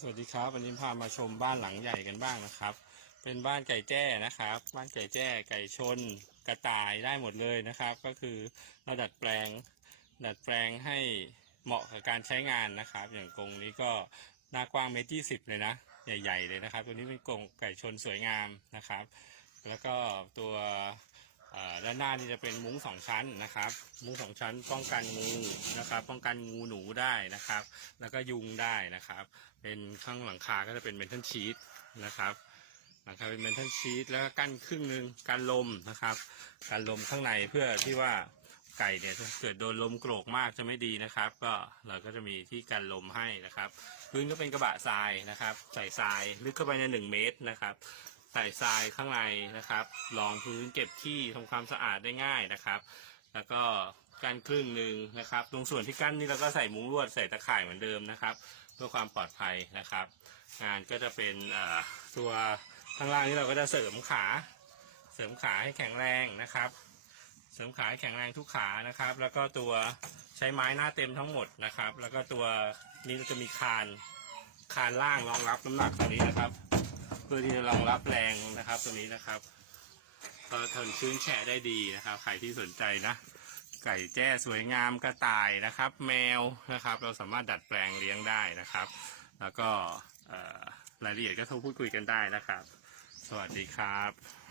สวัสดีครับวันนี้พามาชมบ้านหลังใหญ่กันบ้างนะครับ เป็นบ้านไก่แจ้นะครับ บ้านไก่แจ้ไก่ชน กระต่ายได้หมดเลยนะครับ ก็คือเราดัดแปลง ดัดแปลงให้เหมาะกับการใช้งานนะครับ อย่างกรงนี้ก็หน้ากว้างเมตรยี่สิบเลยนะ ใหญ่ ๆ เลยนะครับ ตัวนี้เป็นกรงไก่ชนสวยงามนะครับ แล้วก็ตัว ด้านหน้านี่จะเป็นมุ้งสองชั้นนะครับ มุ้งสองชั้นป้องกันงูนะครับ ป้องกันงูหนูได้นะครับ แล้วก็ยุงได้นะครับ เป็นข้างหลังคาก็จะเป็นเมทัลชีตนะครับหลังคาเป็นเมทัลชีตแล้วก็กั้นครึ่งหนึ่งกันลมนะครับกันลมข้างในเพื่อที่ว่าไก่เนี่ยถ้าเกิดโดนลมโกรกมากจะไม่ดีนะครับ ก็เราก็จะมีที่กันลมให้นะครับ พื้นก็เป็นกระบะทรายนะครับ ใส่ทรายลึกเข้าไปในหนึ่งเมตรนะครับ ใส่ทรายข้างในนะครับรองพื้นเก็บขี้ทำความสะอาดได้ง่ายนะครับ แล้วก็กั้นครึ่งหนึ่งนะครับ ตรงส่วนที่กั้นนี่เราก็ใส่มุ้งลวดใส่ตะข่ายเหมือนเดิมนะครับ เพื่อความปลอดภัยนะครับ งานก็จะเป็นตัวข้างล่างนี่เราก็จะเสริมขา เสริมขาให้แข็งแรงนะครับ เสริมขาให้แข็งแรงทุกขานะครับ แล้วก็ตัวใช้ไม้หน้าเต็มทั้งหมดนะครับ แล้วก็ตัวนี้จะมีคานคานล่างรองรับน้ำหนักตัวนี้นะครับ เพื่อที่จะรองรับแรงนะครับ ตัวนี้นะครับก็ทนชื้นแฉะได้ดีนะครับใครที่สนใจนะ ไก่แจ้สวยงามกระต่ายนะครับ แมวนะครับ เราสามารถดัดแปลงเลี้ยงได้นะครับ แล้วก็รายละเอียดก็โทรพูดคุยกันได้นะครับ สวัสดีครับ